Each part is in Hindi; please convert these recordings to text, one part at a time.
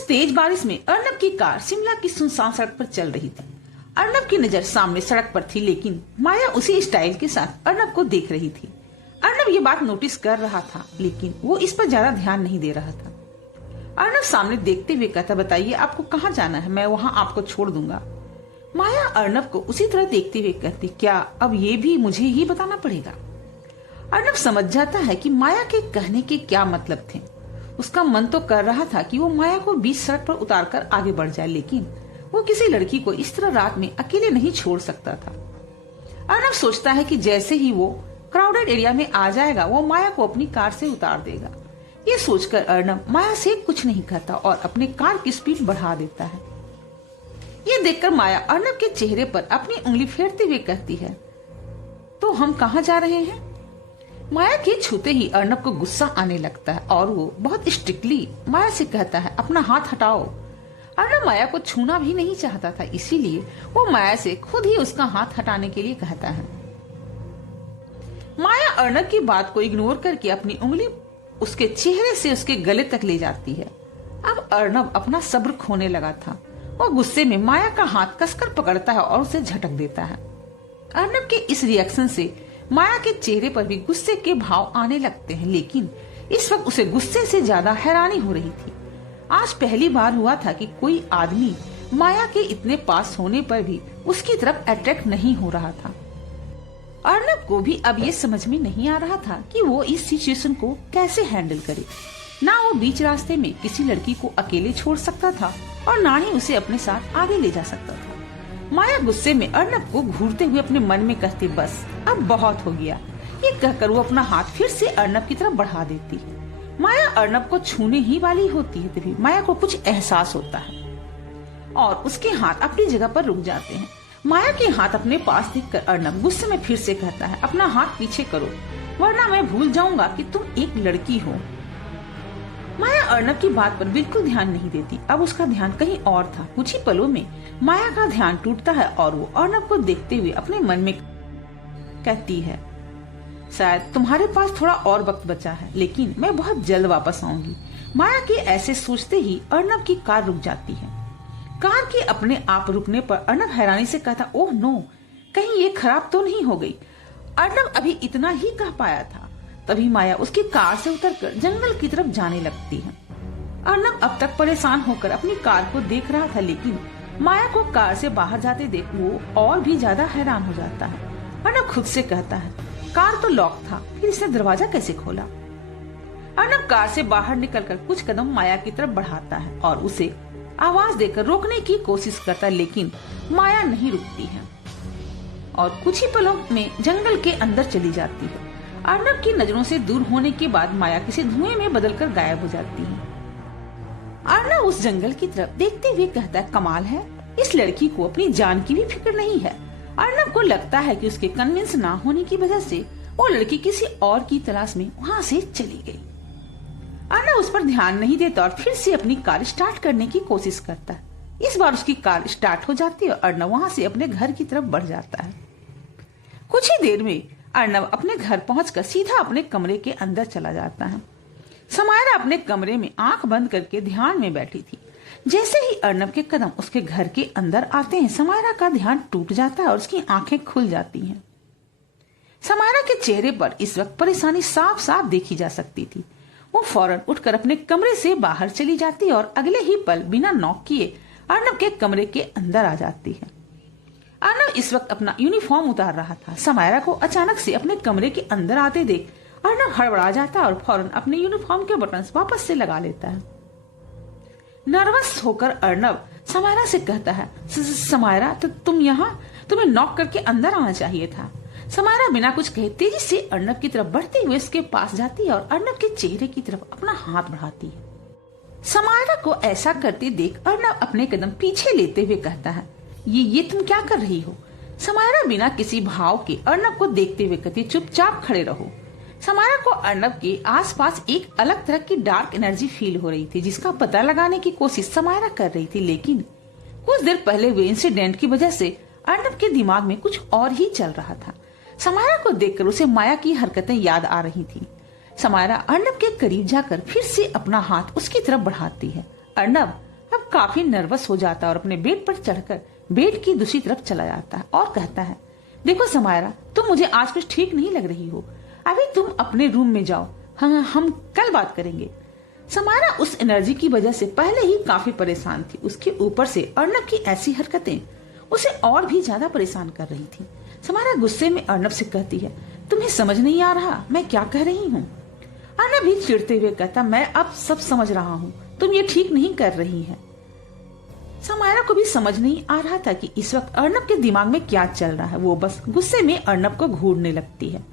उस तेज बारिश में अर्नब की कार शिमला की सुनसान सड़क पर चल रही थी। अर्नब की नजर सामने सड़क पर थी, लेकिन माया उसी स्टाइल के साथ अर्नब को देख रही थी। अर्नब ये बात नोटिस कर रहा था, लेकिन वो इस पर ज्यादा ध्यान नहीं दे रहा था। अर्नब सामने देखते हुए कहता, बताइए आपको कहाँ जाना है, मैं वहाँ आपको छोड़ दूंगा। माया अर्नब को उसी तरह देखते हुए कहती, क्या अब ये भी मुझे ही बताना पड़ेगा? अर्नब समझ जाता है कि माया के कहने के क्या मतलब थे। उसका मन तो कर रहा था कि वो माया को बीच सड़क पर उतारकर आगे बढ़ जाए, लेकिन वो किसी लड़की को इस तरह रात में अकेले नहीं छोड़ सकता था। अर्नब सोचता है कि जैसे ही वो क्राउडेड एरिया में आ जाएगा, वो माया को अपनी कार से उतार देगा। ये सोचकर अर्नब माया से कुछ नहीं कहता और अपनी कार की स्पीड बढ़ा देता है। ये देखकर माया अर्नब के चेहरे पर अपनी उंगली फेरते हुए कहती है, तो हम कहाँ जा रहे हैं? माया के छूते ही अर्नब को गुस्सा आने लगता है और वो बहुत स्ट्रिक्टली माया से कहता है, अपना हाथ हटाओ। अर्नब माया को छूना भी नहीं चाहता था, इसीलिए वो माया से खुद ही उसका हाथ हटाने के लिए कहता है। माया अर्नब की बात को इग्नोर करके अपनी उंगली उसके चेहरे से उसके गले तक ले जाती है। अब अर्नब अपना सब्र खोने लगा था। वो गुस्से में माया का हाथ कसकर पकड़ता है और उसे झटक देता है। अर्नब के इस रिएक्शन से माया के चेहरे पर भी गुस्से के भाव आने लगते हैं, लेकिन इस वक्त उसे गुस्से से ज्यादा हैरानी हो रही थी। आज पहली बार हुआ था कि कोई आदमी माया के इतने पास होने पर भी उसकी तरफ अट्रैक्ट नहीं हो रहा था। अर्नब को भी अब ये समझ में नहीं आ रहा था कि वो इस सिचुएशन को कैसे हैंडल करे। ना वो बीच रास्ते में किसी लड़की को अकेले छोड़ सकता था और ना ही उसे अपने साथ आगे ले जा सकता था। माया गुस्से में अर्नब को घूरते हुए अपने मन में कहती, बस अब बहुत हो गया। ये कहकर वो अपना हाथ फिर से अर्नब की तरफ बढ़ा देती है। माया अर्नब को छूने ही वाली होती है, तभी माया को कुछ एहसास होता है और उसके हाथ अपनी जगह पर रुक जाते हैं। माया के हाथ अपने पास देखकर अर्नब गुस्से में फिर से कहता है, अपना हाथ पीछे करो, वरना मैं भूल जाऊंगा कि तुम एक लड़की हो। माया अर्नब की बात पर बिल्कुल ध्यान नहीं देती। अब उसका ध्यान कहीं और था। कुछ ही पलों में माया का ध्यान टूटता है और वो अर्नब को देखते हुए अपने मन में कहती है, शायद तुम्हारे पास थोड़ा और वक्त बचा है, लेकिन मैं बहुत जल्द वापस आऊंगी। माया के ऐसे सोचते ही अर्नब की कार रुक जाती है। कार के अपने आप रुकने पर अर्नब हैरानी से कहता, ओह नो, कहीं ये खराब तो नहीं हो गई। अर्नब अभी इतना ही कह पाया था, तभी माया उसकी कार से उतरकर जंगल की तरफ जाने लगती है। अर्नब अब तक परेशान होकर अपनी कार को देख रहा था, लेकिन माया को कार से बाहर जाते देख वो और भी ज्यादा हैरान हो जाता है। अर्नब खुद से कहता है, कार तो लॉक था, फिर इसने दरवाजा कैसे खोला? अर्नब कार से बाहर निकलकर कुछ कदम माया की तरफ बढ़ाता है और उसे आवाज देकर रोकने की कोशिश करता है, लेकिन माया नहीं रुकती है और कुछ ही पलों में जंगल के अंदर चली जाती है। अर्नब की नजरों से दूर होने के बाद माया किसी धुएं में बदलकर गायब हो जाती है। अर्नब उस जंगल की तरफ देखते हुए कहता है, कमाल है, इस लड़की को अपनी जान की भी फिक्र नहीं है। अर्नब को लगता है कि उसके कन्विंस ना होने की वजह से वो लड़की किसी और की तलाश में वहाँ से चली गई। अर्नब उस पर ध्यान नहीं देता और फिर से अपनी कार स्टार्ट करने की कोशिश करता है। इस बार उसकी कार स्टार्ट हो जाती है और अर्नब वहाँ से अपने घर की तरफ बढ़ जाता है। कुछ ही देर में अर्नब अपने घर पहुंचकर सीधा अपने कमरे के अंदर चला जाता है। समायरा अपने कमरे में आंख बंद करके ध्यान में बैठी थी। जैसे ही अर्नब के कदम उसके घर के अंदर आते हैं, समायरा का ध्यान टूट जाता है और उसकी आंखें खुल जाती हैं। समायरा के चेहरे पर इस वक्त परेशानी साफ साफ देखी जा सकती थी। वो फौरन उठकर अपने कमरे से बाहर चली जाती और अगले ही पल बिना नॉक किए अर्नब के कमरे के अंदर आ जाती है। अर्नब इस वक्त अपना यूनिफॉर्म उतार रहा था। समायरा को अचानक से अपने कमरे के अंदर आते देख अर्नब हड़बड़ा जाता है और फौरन अपने यूनिफॉर्म के बटन्स वापस से लगा लेता है। नर्वस होकर अर्नब समायरा से कहता है, समायरा, तो तुम यहाँ, तुम्हें नॉक करके अंदर आना चाहिए था। समायरा बिना कुछ कहे तेजी से अर्नब की तरफ बढ़ते हुए उसके पास जाती है और अर्नब के चेहरे की तरफ अपना हाथ बढ़ाती है। समायरा को ऐसा करते देख अर्नब अपने कदम पीछे लेते हुए कहता है, ये तुम क्या कर रही हो? समायरा बिना किसी भाव के अर्नब को देखते हुए कहती, चुपचाप खड़े रहो। समायरा को अर्नब के आसपास एक अलग तरह की डार्क एनर्जी फील हो रही थी, जिसका पता लगाने की कोशिश समायरा कर रही थी, लेकिन कुछ देर पहले हुए इंसिडेंट की वजह से अर्नब के दिमाग में कुछ और ही चल रहा था। समायरा को देखकर उसे माया की हरकतें याद आ रही थी। समायरा अर्नब के करीब जाकर फिर से अपना हाथ उसकी तरफ बढ़ाती है। अर्नब काफी नर्वस हो जाता है और अपने बेड पर चढ़कर बेड की दूसरी तरफ चला जाता है और कहता है, देखो समायरा, तुम मुझे आज कुछ ठीक नहीं लग रही हो। अभी तुम अपने रूम में जाओ, हम कल बात करेंगे। समायरा उस एनर्जी की वजह से पहले ही काफी परेशान थी। उसके ऊपर से अर्नब की ऐसी हरकतें उसे और भी ज्यादा परेशान कर रही थी। समायरा गुस्से में अर्नब से कहती है, तुम्हें समझ नहीं आ रहा मैं क्या कह रही हूँ? अर्नब भी चिढ़ते हुए कहता, मैं अब सब समझ रहा हूँ, तुम ये ठीक नहीं कर रही है। समायरा को भी समझ नहीं आ रहा था कि इस वक्त अर्नब के दिमाग में क्या चल रहा है। वो बस गुस्से में अर्नब को घूरने लगती है।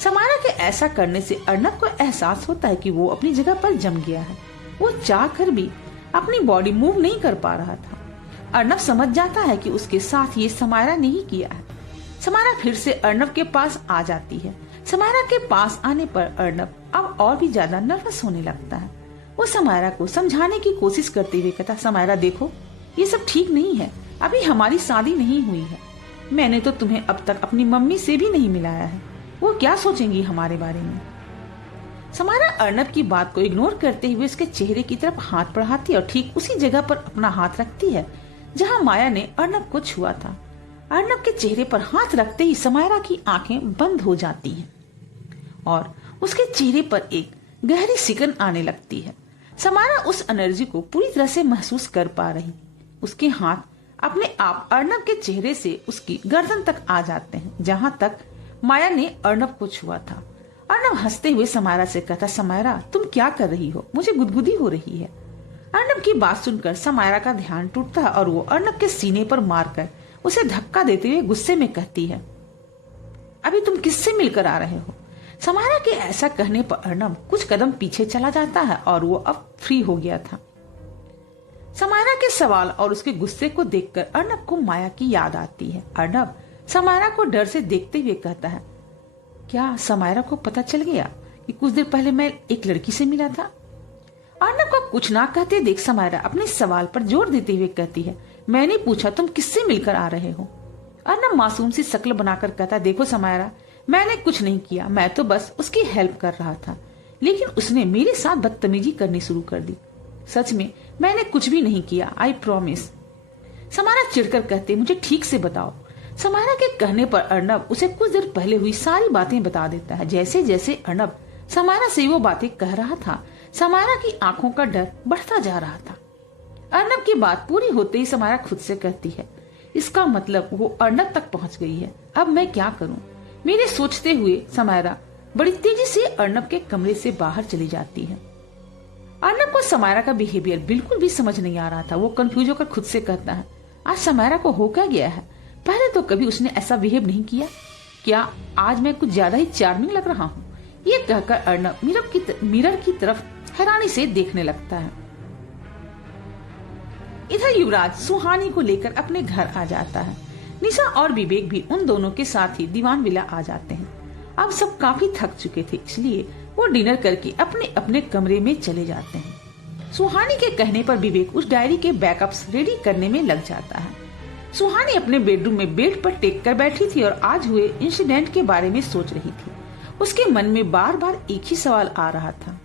समायरा के ऐसा करने से अर्नब को एहसास होता है कि वो अपनी जगह पर जम गया है। वो चाह कर भी अपनी बॉडी मूव नहीं कर पा रहा था। अर्नब समझ जाता है कि उसके साथ ये समायरा ने ही किया है। समायरा फिर से अर्नब के पास आ जाती है। समायरा के पास आने पर अर्नब अब और भी ज्यादा नर्वस होने लगता है। वो समायरा को समझाने की कोशिश करते हुए कहता, समायरा देखो, ये सब ठीक नहीं है, अभी हमारी शादी नहीं हुई है। मैंने तो तुम्हें अब तक अपनी मम्मी से भी नहीं मिलाया है, वो क्या सोचेंगी हमारे बारे में? समायरा अर्नब की बात को इग्नोर करते हुए उसके चेहरे की तरफ हाथ बढ़ाती है और ठीक उसी जगह पर अपना हाथ रखती है जहां माया ने अर्नब को छुआ था। अर्नब के चेहरे पर हाथ रखते ही समायरा की आंखें बंद हो जाती हैं और उसके चेहरे पर एक गहरी सिकन आने लगती है। समायरा उस एनर्जी को पूरी तरह से महसूस कर पा रही। उसके हाथ अपने आप अर्नब के चेहरे से उसकी गर्दन तक आ जाते हैं जहां तक माया ने अर्नब को छुआ था। अर्नब हंसते हुए समायरा से कहता, समायरा तुम क्या कर रही हो? मुझे गुदगुदी हो रही है। अर्नब की बात सुनकर समायरा का ध्यान टूटता है और वो अर्नब के सीने पर मारकर उसे धक्का देते हुए गुस्से में कहती है, अभी तुम किससे मिलकर आ रहे हो? समायरा के ऐसा कहने पर अर्नब कुछ कदम पीछे चला जाता है और वो अब फ्री हो गया था। समायरा के सवाल और उसके गुस्से को देखकर अर्नब को माया की याद आती है। अर्नब समायरा को डर से देखते हुए कहता है, क्या समायरा को पता चल गया कि कुछ देर पहले मैं एक लड़की से मिला था? अर्नब को कुछ ना कहते देख समायरा अपने सवाल पर जोर देते हुए कहती है, मैंने पूछा तुम किससे मिलकर आ रहे हो? अर्नब मासूम सी शक्ल बनाकर कहता, देखो समायरा, मैंने कुछ नहीं किया, मैं तो बस उसकी हेल्प कर रहा था, लेकिन उसने मेरे साथ बदतमीजी करनी शुरू कर दी। सच में मैंने कुछ भी नहीं किया, आई प्रॉमिस। समायरा चिढ़कर कहते, मुझे ठीक से बताओ। समायरा के कहने पर अर्नब उसे कुछ देर पहले हुई सारी बातें बता देता है। जैसे जैसे अर्नब समायरा से वो बातें कह रहा था, समायरा की आंखों का डर बढ़ता जा रहा था। अर्नब की बात पूरी होते ही समायरा खुद से कहती है, इसका मतलब वो अर्नब तक पहुंच गई है, अब मैं क्या करूं? मेरे सोचते हुए समायरा बड़ी तेजी से अर्नब के कमरे से बाहर चली जाती है। अर्नब को समायरा का बिहेवियर बिल्कुल भी समझ नहीं आ रहा था। वो कंफ्यूज होकर खुद से कहता है, आज समायरा को हो क्या गया है? पहले तो कभी उसने ऐसा बिहेव नहीं किया। क्या आज मैं कुछ ज्यादा ही चार्मिंग लग रहा हूँ? ये कहकर अर्नब मिरर की तरफ हैरानी से देखने लगता है। इधर युवराज सुहानी को लेकर अपने घर आ जाता है। निशा और विवेक भी उन दोनों के साथ ही दीवान विला आ जाते हैं। अब सब काफी थक चुके थे, इसलिए वो डिनर करके अपने अपने कमरे में चले जाते हैं। सुहानी के कहने पर विवेक उस डायरी के बैकअप्स रेडी करने में लग जाता है। सुहानी अपने बेडरूम में बेड पर टेक कर बैठी थी और आज हुए इंसिडेंट के बारे में सोच रही थी। उसके मन में बार बार एक ही सवाल आ रहा था,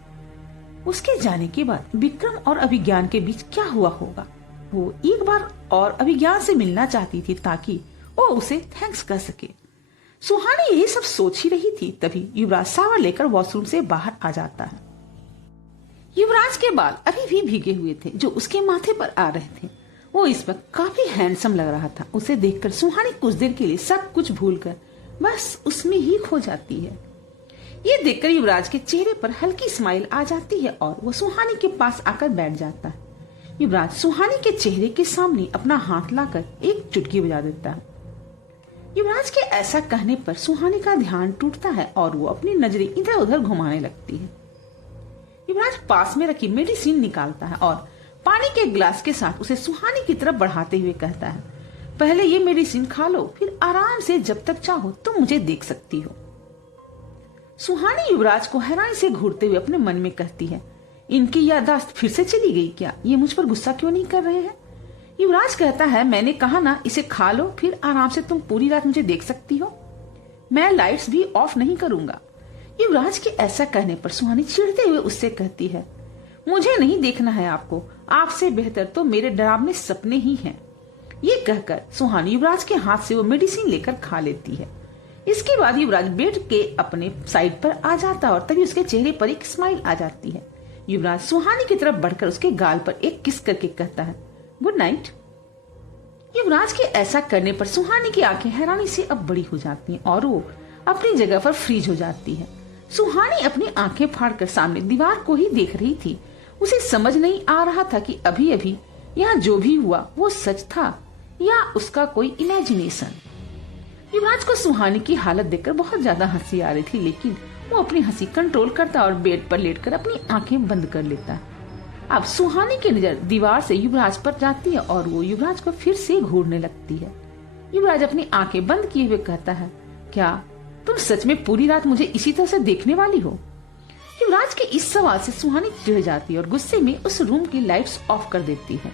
उसके जाने के बाद विक्रम और अभिज्ञान के बीच क्या हुआ होगा? वो एक बार और अभिज्ञान से मिलना चाहती थी ताकि वो उसे थैंक्स कर सके। सुहानी यही सब सोच ही रही थी, तभी युवराज शावर लेकर वॉशरूम से बाहर आ जाता है। युवराज के बाल अभी भी भीगे हुए थे जो उसके माथे पर आ रहे थे। वो इस वक्त काफी हैंडसम लग रहा था। उसे देखकर सुहानी कुछ देर के लिए सब कुछ भूलकर बस उसमें ही खो जाती है। ये देखकर युवराज के चेहरे पर हल्की स्माइल आ जाती है और वो सुहानी के पास आकर बैठ जाता है। युवराज सुहानी के चेहरे के सामने अपना हाथ लाकर एक चुटकी बजा देता है। युवराज के ऐसा कहने पर सुहानी का ध्यान टूटता है और वो अपनी नजरें इधर उधर घुमाने लगती है। युवराज पास में रखी मेडिसिन निकालता है और पानी के गिलास के साथ उसे सुहानी की तरफ बढ़ाते हुए कहता है, पहले ये मेडिसिन खा लो, फिर आराम से जब तक चाहो तुम मुझे देख सकती हो। सुहानी युवराज को हैरानी से घूरते हुए अपने मन में कहती है, इनकी याददाश्त फिर से चली गई क्या? ये मुझ पर गुस्सा क्यों नहीं कर रहे हैं? युवराज कहता है, मैंने कहा ना, इसे खा लो, फिर आराम से तुम पूरी रात मुझे देख सकती हो। मैं लाइट्स भी ऑफ नहीं करूंगा। युवराज के ऐसा कहने पर सुहानी चिढ़ते हुए उससे कहती है, मुझे नहीं देखना है आपको, आपसे बेहतर तो मेरे डरावने सपने ही हैं। ये कहकर सुहानी युवराज के हाथ से वो मेडिसिन लेकर खा लेती है। इसके बाद युवराज बेड के अपने साइड पर आ जाता है और तभी उसके चेहरे पर एक स्माइल आ जाती है। युवराज सुहानी की तरफ बढ़कर उसके गाल पर एक किस करके कहता है, गुड नाइट। युवराज के ऐसा करने पर सुहानी की आंखें हैरानी से अब बड़ी हो जाती हैं और वो अपनी जगह पर फ्रीज हो जाती है। सुहानी अपनी आंखें फाड़कर सामने दीवार को ही देख रही थी। उसे समझ नहीं आ रहा था कि अभी अभी यहाँ जो भी हुआ वो सच था या उसका कोई इमेजिनेशन। युवराज को सुहानी की हालत देखकर बहुत ज्यादा हंसी आ रही थी, लेकिन वो अपनी हंसी कंट्रोल करता और बेड पर लेटकर अपनी आंखें बंद कर लेता है। अब सुहानी की नजर दीवार से युवराज पर जाती है और वो युवराज को फिर से घूरने लगती है। युवराज अपनी आंखें बंद किए हुए कहता है, क्या तुम सच में पूरी रात मुझे इसी तरह से देखने वाली हो? युवराज के इस सवाल से सुहानी चिढ़ जाती है और गुस्से में उस रूम की लाइट्स ऑफ कर देती है।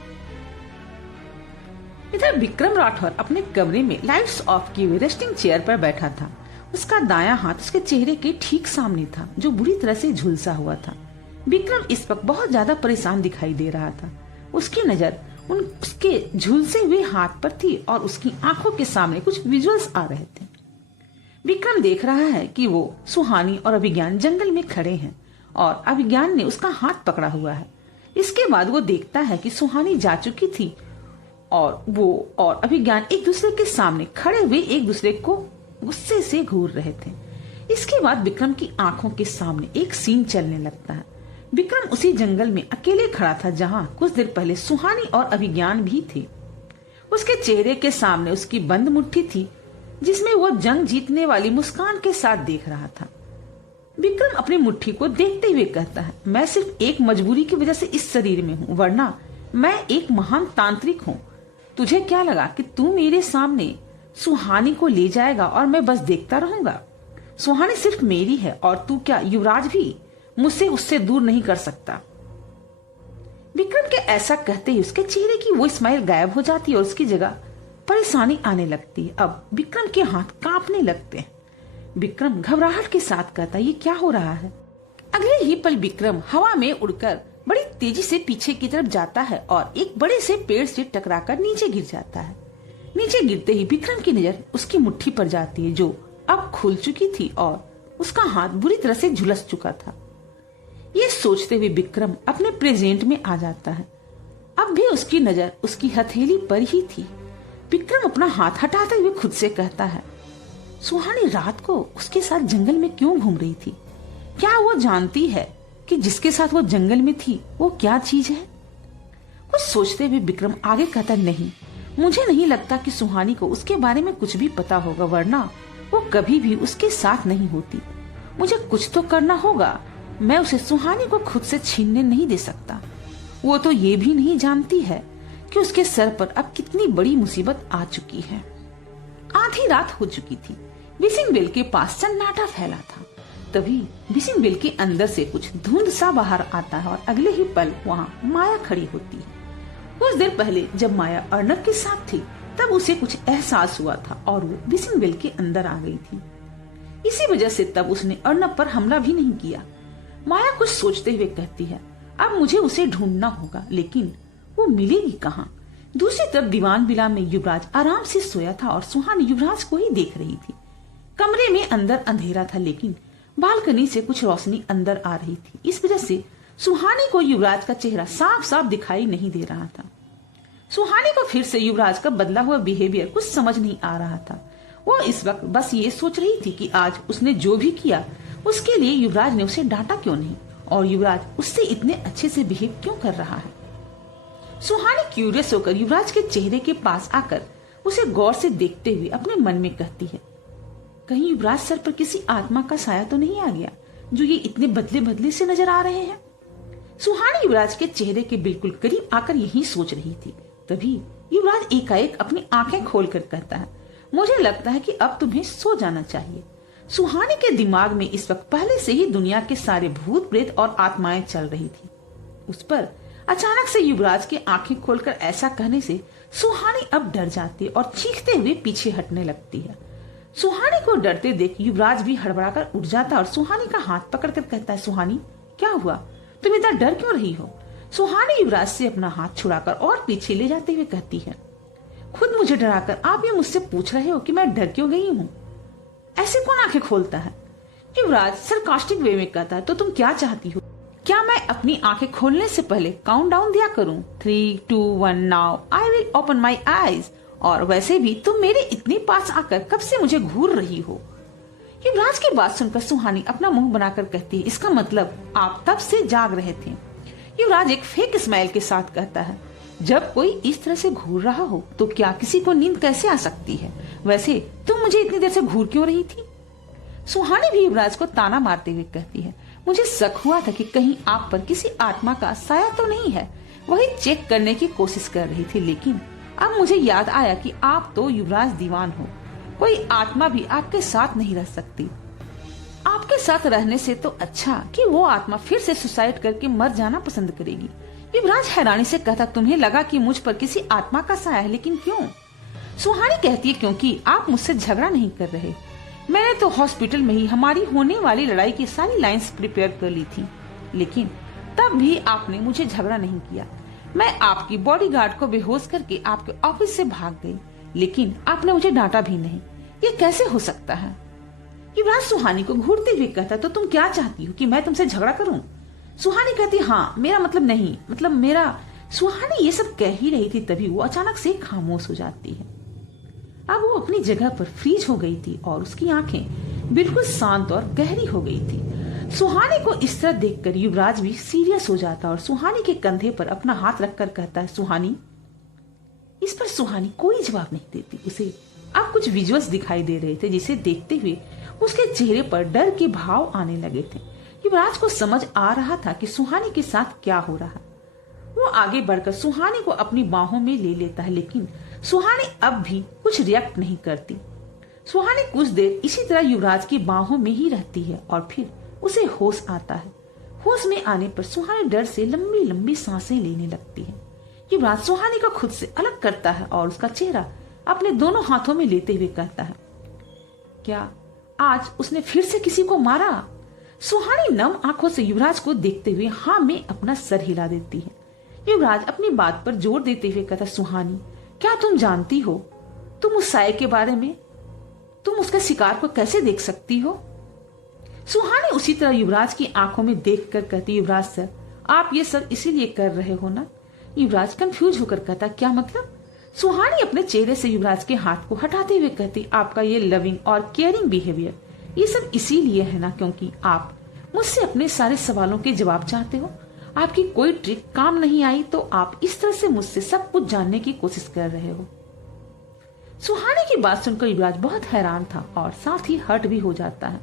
इधर विक्रम राठौर अपने कमरे में लाइट्स ऑफ किए हुए रेस्टिंग चेयर पर बैठा था। उसका दायां हाथ उसके चेहरे के ठीक सामने था, जो बुरी तरह से झुलसा हुआ था। विक्रम इस वक्त बहुत ज्यादा परेशान दिखाई दे रहा था। उसकी नजर उसके झुलसे हुए हाथ पर थी और उसकी आंखों के सामने कुछ विजुअल्स आ रहे थे। विक्रम देख रहा है कि वो सुहानी और अभिज्ञान जंगल में खड़े हैं और अभिज्ञान ने उसका हाथ पकड़ा हुआ है। इसके बाद वो देखता है कि सुहानी जा चुकी थी और वो और अभिज्ञान एक दूसरे के सामने खड़े हुए एक दूसरे को गुस्से से घूर रहे थे। इसके बाद विक्रम की आंखों के सामने एक सीन चलने लगता है। विक्रम उसी जंगल में अकेले खड़ा था जहां कुछ देर पहले सुहानी और अभिज्ञान भी थे। उसके चेहरे के सामने उसकी बंद मुट्ठी थी जिसमें वो जंग जीतने वाली मुस्कान के साथ देख रहा था। विक्रम अपनी मुट्ठी को देखते हुए कहता है, मैं सिर्फ एक मजबूरी की वजह से इस शरीर में हूँ, वरना मैं एक महान तांत्रिक हूँ। तुझे क्या लगा कि तू मेरे सामने सुहानी को ले जाएगा और मैं बस देखता रहूंगा? सुहानी सिर्फ मेरी है और तू क्या युवराज भी मुझसे उससे दूर नहीं कर सकता। विक्रम के ऐसा कहते ही उसके चेहरे की वो स्माइल गायब हो जाती है और उसकी जगह परेशानी आने लगती है। अब विक्रम के हाथ कांपने लगते हैं। विक्रम घबराहट के साथ कहता है, ये क्या हो रहा है? अगले ही पल विक्रम हवा में उड़कर बड़ी तेजी से पीछे की तरफ जाता है और एक बड़े से पेड़ से टकराकर नीचे गिर जाता है। नीचे गिरते ही विक्रम की नजर उसकी मुट्ठी पर जाती है जो अब खुल चुकी थी और उसका हाथ बुरी तरह से झुलस चुका था। ये सोचते हुए विक्रम अपने प्रेजेंट में आ जाता है। अब भी उसकी नजर उसकी हथेली पर ही थी। विक्रम अपना हाथ हटाते हुए खुद से कहता है, सुहानी रात को उसके साथ जंगल में क्यों घूम रही थी? क्या वो जानती है कि जिसके साथ वो जंगल में थी वो क्या चीज है? कुछ सोचते हुए विक्रम आगे कहता, नहीं, मुझे नहीं लगता कि सुहानी को उसके बारे में कुछ भी पता होगा, वरना वो कभी भी उसके साथ नहीं होती। मुझे कुछ तो करना होगा। मैं उसे सुहानी को खुद से छीनने नहीं दे सकता। वो तो ये भी नहीं जानती है कि उसके सर पर अब कितनी बड़ी मुसीबत आ चुकी है। आधी रात हो चुकी थी। विसिंग बेल के पास सन्नाटा फैला था। तभी विसिंग बेल के अंदर से कुछ धुंध सा बाहर आता है और अगले ही पल वहाँ माया खड़ी होती है। कुछ देर पहले जब माया अर्नब के साथ थी तब उसे कुछ एहसास हुआ था और वो विसिंग बेल के अंदर आ गई थी। इसी वजह से तब उसने अर्नब पर हमला भी नहीं किया। माया कुछ सोचते हुए कहती है, अब मुझे उसे ढूंढना होगा, लेकिन वो मिलेगी कहाँ? दूसरी तरफ दीवान बिला में युवराज आराम से सोया था और सुहानी युवराज को ही देख रही थी। कमरे में अंदर अंधेरा था, लेकिन बालकनी से कुछ रोशनी अंदर आ रही थी। इस वजह से सुहानी को युवराज का चेहरा साफ साफ दिखाई नहीं दे रहा था। सुहानी को फिर से युवराज का बदला हुआ बिहेवियर कुछ समझ नहीं आ रहा था। वो इस वक्त बस ये सोच रही थी कि आज उसने जो भी किया उसके लिए युवराज ने उसे डांटा क्यों नहीं और युवराज उससे इतने अच्छे से बिहेव क्यों कर रहा है। सुहानी क्यूरियस होकर युवराज के चेहरे के पास आकर उसे गौर से देखते हुए अपने मन में कहती है, कहीं युवराज सर पर किसी आत्मा का साया तो नहीं आ गया जो ये इतने बदले बदले से नजर आ रहे हैं। सुहानी युवराज के चेहरे के बिल्कुल करीब आकर यही सोच रही थी। तभी युवराज एकाएक अपनी आंखें खोलकर कहता है, मुझे लगता है कि अब तुम्हें सो जाना चाहिए। सुहानी के दिमाग में इस वक्त पहले से ही दुनिया के सारे भूत प्रेत और आत्माएं चल रही थी। उस पर अचानक से युवराज की आंखें खोलकर ऐसा कहने से सुहानी अब डर जाती है और चीखते हुए पीछे हटने लगती है। सुहानी को डरते देख युवराज भी हड़बड़ाकर उठ जाता और सुहानी का हाथ पकड़कर कहता है, सुहानी क्या हुआ? तुम इतना डर क्यों रही हो? सुहानी युवराज से अपना हाथ छुड़ाकर और पीछे ले जाते हुए कहती है, खुद मुझे डराकर आप ये मुझसे पूछ रहे हो कि मैं डर क्यों गई हूँ? ऐसे कौन आंखें खोलता है? युवराज सरकास्टिक वे में कहता है, तो तुम क्या चाहती हो? क्या मैं अपनी आंखें खोलने से पहले काउंट डाउन दिया करूं? 3, 2, 1 now I will open my eyes. और वैसे भी तुम मेरे इतने पास आकर कब से मुझे घूर रही हो? युवराज की बात सुनकर सुहानी अपना मुंह बनाकर कहती है, इसका मतलब आप तब से जाग रहे थे। युवराज एक फेक स्माइल के साथ कहता है, जब कोई इस तरह से घूर रहा हो तो क्या किसी को नींद कैसे आ सकती है? वैसे तुम मुझे इतनी देर से घूर क्यों रही थी? सुहानी भी युवराज को ताना मारते हुए कहती है, मुझे शक हुआ था कि कहीं आप पर किसी आत्मा का साया तो नहीं है, वही चेक करने की कोशिश कर रही थी, लेकिन अब मुझे याद आया कि आप तो युवराज दीवान हो, कोई आत्मा भी आपके साथ नहीं रह सकती। आपके साथ रहने से तो अच्छा कि वो आत्मा फिर से सुसाइड करके मर जाना पसंद करेगी। युवराज हैरानी से कहता, तुम्हें लगा कि मुझ पर किसी आत्मा का साया है, लेकिन क्यों? सुहानी कहती है, क्योंकि आप मुझसे झगड़ा नहीं कर रहे। मैंने तो हॉस्पिटल में ही हमारी होने वाली लड़ाई की सारी लाइंस प्रिपेयर कर ली थी, लेकिन तब भी आपने मुझे झगड़ा नहीं किया। मैं आपकी बॉडीगार्ड को बेहोश करके आपके ऑफिस से भाग गई, लेकिन आपने मुझे डांटा भी नहीं। ये कैसे हो सकता है? युवराज सुहानी को घूरते हुए कहता, तो तुम क्या चाहती हो कि मैं तुमसे झगड़ा करूं? सुहानी कहती, हाँ, मेरा मतलब नहीं, मतलब मेरा। सुहानी ये सब कह ही रही थी, तभी वो अचानक से खामोश हो जाती है। अब वो अपनी जगह पर फ्रीज हो गई थी और उसकी आंखें बिल्कुल शांत और गहरी हो गई थी। सुहानी को इस तरह देखकर युवराज भी सीरियस हो जाता और सुहानी के कंधे पर अपना हाथ रखकर कहता है, सुहानी। इस पर सुहानी कोई जवाब नहीं देती। उसे अब कुछ विजुअल्स दिखाई दे रहे थे, जिसे देखते हुए उसके चेहरे पर डर के भाव आने लगे थे। युवराज को समझ आ रहा था कि सुहानी के साथ क्या हो रहा है। वो आगे बढ़कर सुहानी को अपनी बाहों में ले लेता है, लेकिन सुहानी अब भी कुछ रिएक्ट नहीं करती। सुहानी कुछ देर इसी तरह युवराज की बाहों में ही रहती है और फिर उसे होश आता है। होश में आने पर सुहानी डर से लंबी लंबी सांसें लेने लगती है। युवराज सुहानी को खुद से अलग करता है और उसका चेहरा अपने दोनों हाथों में लेते हुए कहता है, क्या आज उसने फिर से किसी को मारा? सुहानी नम आंखों से युवराज को देखते हुए हाँ में अपना सर हिला देती है। युवराज अपनी बात पर जोर देते हुए कहता, सुहानी, क्या तुम जानती हो तुम उस साये के बारे में? तुम उसके शिकार को कैसे देख सकती हो? सुहानी उसी तरह युवराज की आंखों में देखकर कहती, युवराज सर, आप ये सब इसीलिए कर रहे हो ना? युवराज कंफ्यूज होकर कहता, क्या मतलब? सुहानी अपने चेहरे से युवराज के हाथ को हटाते हुए कहती, आपका ये लविंग और केयरिंग बिहेवियर, ये सब इसीलिए है ना क्योंकि आप मुझसे अपने सारे सवालों के जवाब चाहते हो। आपकी कोई ट्रिक काम नहीं आई तो आप इस तरह से मुझसे सब कुछ जानने की कोशिश कर रहे हो। सुहानी की बात सुनकर युवराज बहुत हैरान था और साथ ही हर्ट भी हो जाता है।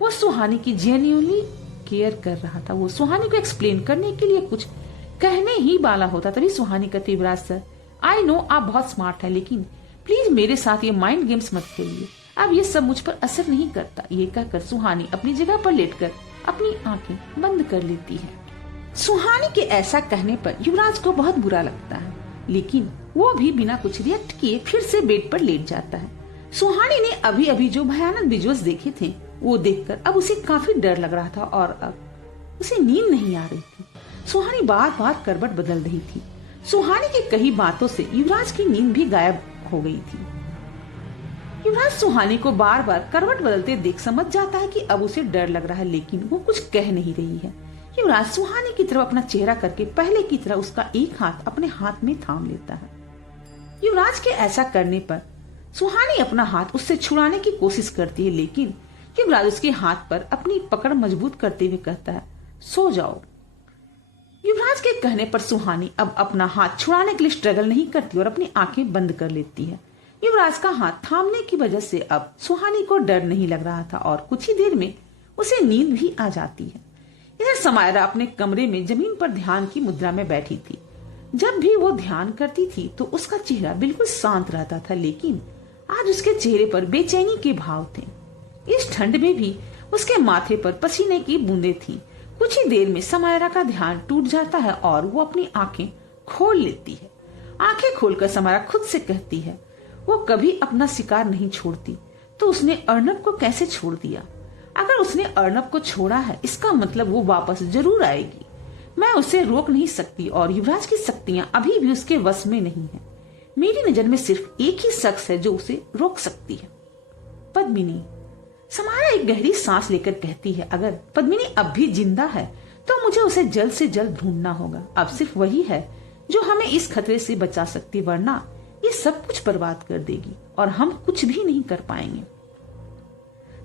वो सुहानी की जेन्युइनली केयर कर रहा था। वो सुहानी को एक्सप्लेन करने के लिए कुछ कहने ही वाला होता, तभी सुहानी कहती, युवराज सर, आई नो आप बहुत स्मार्ट है, लेकिन प्लीज मेरे साथ ये माइंड गेम्स मत खेलिए। अब ये सब मुझ पर असर नहीं करता। ये कहकर सुहानी अपनी जगह पर लेटकर अपनी आंखें बंद कर लेती है। सुहानी के ऐसा कहने पर युवराज को बहुत बुरा लगता है, लेकिन वो भी बिना कुछ रिएक्ट किए फिर से बेड पर लेट जाता है। सुहानी ने अभी अभी जो भयानक विजुअल्स देखे थे वो देखकर अब उसे काफी डर लग रहा था और अब उसे नींद नहीं आ रही थी। सुहानी बार बार करवट बदल रही थी। सुहानी की कई बातों से युवराज की नींद भी गायब हो गई थी। युवराज सुहानी को बार बार करवट बदलते देख समझ जाता है कि अब उसे डर लग रहा है, लेकिन वो कुछ कह नहीं रही है। युवराज सुहानी की तरफ अपना चेहरा करके पहले की तरह उसका एक हाथ अपने हाथ में थाम लेता है। युवराज के ऐसा करने पर सुहानी अपना हाथ उससे छुड़ाने की कोशिश करती है, लेकिन युवराज उसके हाथ पर अपनी पकड़ मजबूत करते हुए कहता है, सो जाओ। युवराज के कहने पर सुहानी अब अपना हाथ छुड़ाने के लिए स्ट्रगल नहीं करती और अपनी आंखें बंद कर लेती है। युवराज का हाथ थामने की वजह से अब सुहानी को डर नहीं लग रहा था और कुछ ही देर में उसे नींद भी आ जाती है। इधर समायरा अपने कमरे में जमीन पर ध्यान की मुद्रा में बैठी थी। जब भी वो ध्यान करती थी तो उसका चेहरा बिल्कुल शांत रहता था, लेकिन आज उसके चेहरे पर बेचैनी के भाव थे। इस ठंड में भी उसके माथे पर पसीने की बूंदें थीं। कुछ ही देर में समायरा का ध्यान टूट जाता है और वो अपनी आंखें खोल लेती है। आंखें खोलकर समायरा खुद से कहती है, वो कभी अपना शिकार नहीं छोड़ती, तो उसने अर्नब को कैसे छोड़ दिया? अगर उसने अर्नब को छोड़ा है इसका मतलब वो वापस जरूर आएगी। मैं उसे रोक नहीं सकती और युवराज की शक्तियां अभी भी उसके वश में नहीं है। मेरी नजर में सिर्फ एक ही शख्स है जो उसे रोक सकती है, पद्मिनी। समारा एक गहरी सांस लेकर कहती है, अगर पद्मिनी अब भी जिंदा है तो मुझे उसे जल्द से जल्द ढूंढना होगा। अब सिर्फ वही है जो हमें इस खतरे से बचा सकती, वरना ये सब कुछ बर्बाद कर देगी और हम कुछ भी नहीं कर पाएंगे।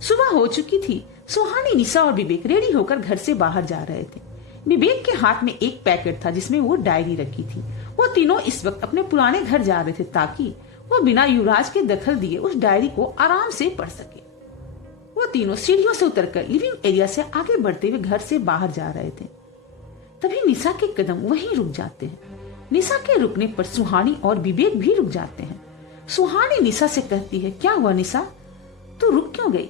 सुबह हो चुकी थी। सुहानी, निशा और विवेक रेडी होकर घर से बाहर जा रहे थे। विवेक के हाथ में एक पैकेट था जिसमें वो डायरी रखी थी। वो तीनों इस वक्त अपने पुराने घर जा रहे थे ताकि वो बिना युवराज के दखल दिए उस डायरी को आराम से पढ़ सके। वो तीनों सीढ़ियों से उतरकर लिविंग एरिया से आगे बढ़ते हुए घर से बाहर जा रहे थे। तभी निशा के कदम वहीं रुक जाते हैं। निशा के रुकने पर सुहानी और विवेक भी रुक जाते हैं। सुहानी निशा से कहती है, क्या हुआ निशा, तू रुक क्यों गई?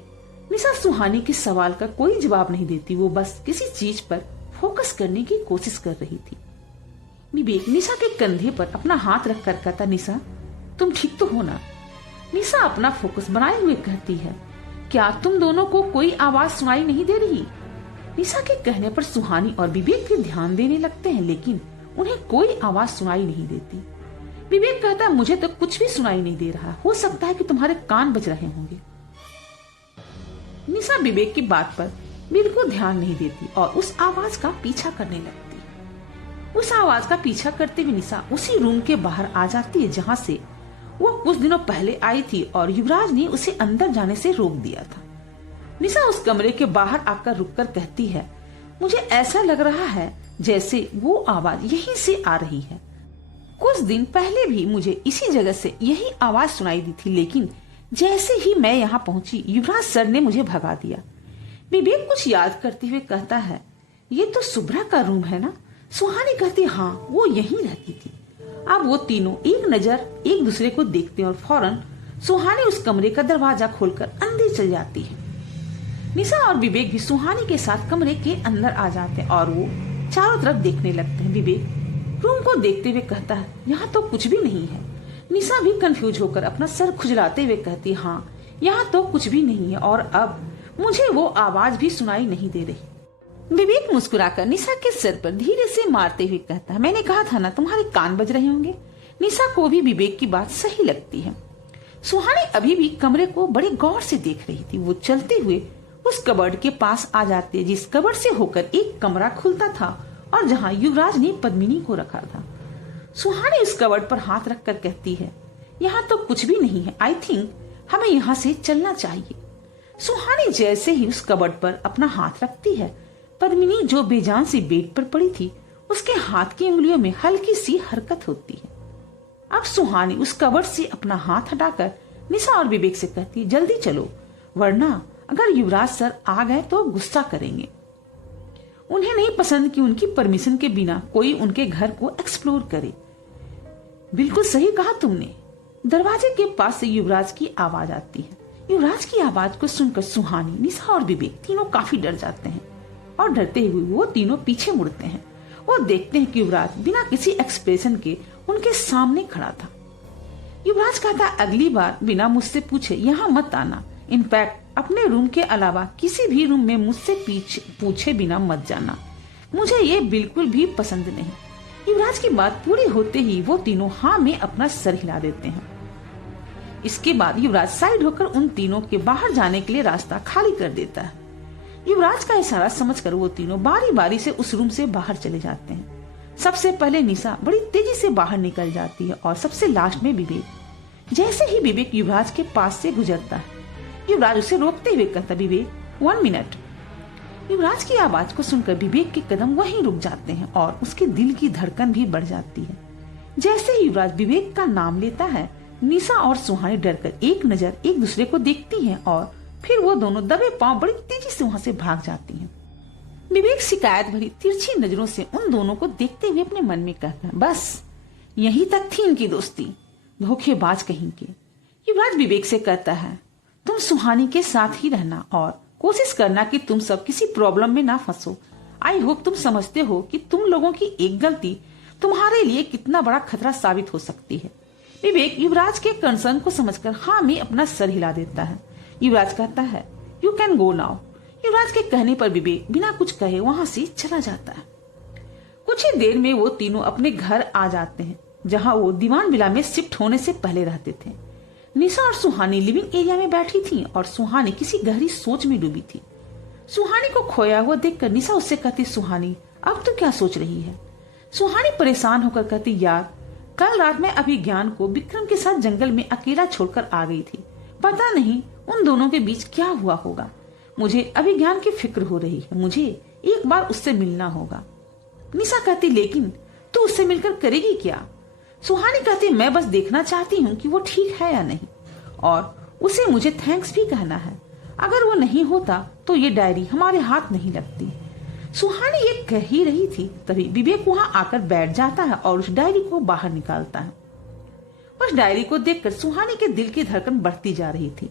निशा सुहानी के सवाल का कोई जवाब नहीं देती। वो बस किसी चीज पर फोकस करने की कोशिश कर रही थी। विवेक निशा के कंधे पर अपना हाथ रखकर कहता, निशा तुम ठीक तो हो ना? निशा अपना फोकस बनाए हुए कहती है, क्या तुम दोनों को कोई आवाज सुनाई नहीं दे रही? निशा के कहने पर सुहानी और विवेक भी ध्यान देने लगते हैं, लेकिन उन्हें कोई आवाज सुनाई नहीं देती। विवेक कहता है, मुझे तो कुछ भी सुनाई नहीं दे रहा, हो सकता है कि तुम्हारे कान बज रहे होंगे। निशा विवेक की बात पर बिल्कुल ध्यान नहीं देती और उस आवाज का पीछा करने लगती है। उस आवाज का पीछा करते हुए निशा उसी रूम के बाहर आ जाती है जहां से वो कुछ दिनों पहले आई थी और युवराज ने उसे अंदर जाने से रोक दिया था। निशा उस कमरे के बाहर आकर रुककर कहती है, मुझे ऐसा लग रहा है जैसे वो आवाज यहीं से आ रही है। कुछ दिन पहले भी मुझे इसी जगह से यही आवाज सुनाई दी थी, लेकिन जैसे ही मैं यहाँ पहुंची युवराज सर ने मुझे भगा दिया। विवेक कुछ याद करते हुए कहता है, ये तो सुभ्रा का रूम है ना? सुहानी कहती, हाँ वो यहीं रहती थी। अब वो तीनों एक नजर एक दूसरे को देखते और फौरन सुहानी उस कमरे का दरवाजा खोलकर अंदर चल जाती है। निशा और विवेक भी सुहानी के साथ कमरे के अंदर आ जाते हैं और वो चारों तरफ देखने लगते हैं। विवेक रूम को देखते हुए कहता है, यहाँ तो कुछ भी नहीं है। निशा भी कंफ्यूज होकर अपना सर खुजलाते हुए कहती, हाँ यहाँ तो कुछ भी नहीं है और अब मुझे वो आवाज भी सुनाई नहीं दे रही। विवेक मुस्कुराकर निशा के सिर पर धीरे से मारते हुए कहता है, मैंने कहा था ना तुम्हारे कान बज रहे होंगे। निशा को भी विवेक की बात सही लगती है। सुहानी अभी भी कमरे को बड़े गौर से देख रही थी। वो चलते हुए उस कबर्ड के पास आ जाती है जिस कबर्ड से होकर एक कमरा खुलता था और जहाँ युवराज ने पद्मिनी को रखा था। सुहानी उस कबर्ड पर हाथ रखकर कहती है, यहाँ तो कुछ भी नहीं है, आई थिंक हमें यहाँ से चलना चाहिए। सुहानी जैसे ही उस कबर्ड पर अपना हाथ रखती है, पद्मिनी जो बेजान सी बेड पर पड़ी थी उसके हाथ की उंगलियों में हल्की सी हरकत होती है। अब सुहानी उस कबर्ड से अपना हाथ हटाकर निशा और विवेक से कहती, जल्दी चलो वरना अगर युवराज सर आ गए तो गुस्सा करेंगे। उन्हें नहीं पसंद कि उनकी परमिशन के बिना कोई उनके घर को एक्सप्लोर करे। बिल्कुल सही कहा तुमने। दरवाजे के पास से युवराज की आवाज आती है। युवराज की आवाज को सुनकर सुहानी, निशा और विवेक तीनों काफी डर जाते हैं और डरते हुए वो तीनों पीछे मुड़ते हैं। वो देखते हैं कि युवराज बिना किसी एक्सप्रेशन के उनके सामने खड़ा था। युवराज कहता, अगली बार बिना मुझसे पूछे यहाँ मत आना। इनफैक्ट अपने रूम के अलावा किसी भी रूम में मुझसे पूछे बिना मत जाना। मुझे ये बिल्कुल भी पसंद नहीं। युवराज की बात पूरी होते ही वो तीनों हाँ में अपना सर हिला देते हैं। इसके बाद युवराज साइड होकर उन तीनों के बाहर जाने के लिए रास्ता खाली कर देता है। युवराज का इशारा समझकर वो तीनों बारी बारी से उस रूम से बाहर चले जाते हैं। सबसे पहले निशा बड़ी तेजी से बाहर निकल जाती है और सबसे लास्ट में विवेक। जैसे ही विवेक युवराज के पास से गुजरता है, युवराज उसे रोकते हुए कहता, विवेक 1 मिनट। युवराज की आवाज को सुनकर विवेक के कदम वहीं रुक जाते हैं और उसके दिल की धड़कन भी बढ़ जाती है। जैसे ही युवराज विवेक का नाम लेता है, निशा और सुहानी डरकर एक नजर एक दूसरे को देखती हैं और फिर वो दोनों दबे पांव बड़ी तेजी से वहां से भाग जाती हैं। विवेक शिकायत भरी तिरछी नजरों से उन दोनों को देखते हुए अपने मन में कहता है, बस यहीं तक थी इनकी दोस्ती, धोखेबाज कहीं के। युवराज विवेक से कहता है, तुम सुहानी के साथ ही रहना और कोशिश करना कि तुम सब किसी प्रॉब्लम में ना फंसो। आई होप तुम समझते हो कि तुम लोगों की एक गलती तुम्हारे लिए कितना बड़ा खतरा साबित हो सकती है। विवेक युवराज के कंसर्न को समझकर हाँ में अपना सर हिला देता है। युवराज कहता है, यू कैन गो नाउ। युवराज के कहने पर विवेक बिना कुछ कहे वहां से चला जाता है। कुछ ही देर में वो तीनों अपने घर आ जाते हैं, जहां वो दीवान विला में शिफ्ट होने से पहले रहते थे। निशा और सुहानी लिविंग एरिया में बैठी थी और सुहानी किसी गहरी सोच में डूबी थी। सुहानी को खोया हुआ देखकर निशा उससे कहती, सुहानी अब तू क्या सोच रही है? सुहानी परेशान होकर कहती, यार कल रात में अभिज्ञान को विक्रम के साथ जंगल में अकेला छोड़कर आ गई थी। पता नहीं उन दोनों के बीच क्या हुआ होगा। मुझे अभिज्ञान की फिक्र हो रही है। मुझे एक बार उससे मिलना होगा। निशा कहती, लेकिन तू उससे मिलकर करेगी क्या? सुहानी कहती, मैं बस देखना चाहती हूँ कि वो ठीक है या नहीं, और उसे मुझे थैंक्स भी कहना है। अगर वो नहीं होता तो ये डायरी हमारे हाथ नहीं लगती। सुहानी ये कह ही रही थी, तभी विवेक वहां आकर बैठ जाता है और उस डायरी को बाहर निकालता है। उस डायरी को देखकर सुहानी के दिल की धड़कन बढ़ती जा रही थी।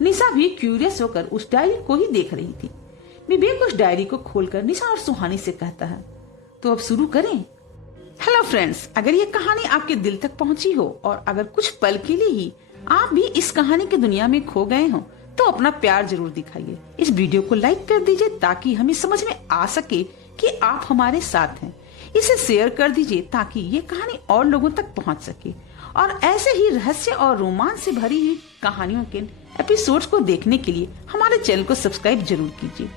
निशा भी क्यूरियस होकर उस डायरी को ही देख रही थी। विवेक उस डायरी को खोलकर निशा और सुहानी से कहता है, तो अब शुरू करें? हेलो फ्रेंड्स, अगर ये कहानी आपके दिल तक पहुंची हो और अगर कुछ पल के लिए ही आप भी इस कहानी की दुनिया में खो गए हो तो अपना प्यार जरूर दिखाइए। इस वीडियो को लाइक कर दीजिए ताकि हमें समझ में आ सके कि आप हमारे साथ हैं। इसे शेयर कर दीजिए ताकि ये कहानी और लोगों तक पहुंच सके। और ऐसे ही रहस्य और रोमांच से भरी हुई कहानियों के एपिसोड्स को देखने के लिए हमारे चैनल को सब्सक्राइब जरूर कीजिए।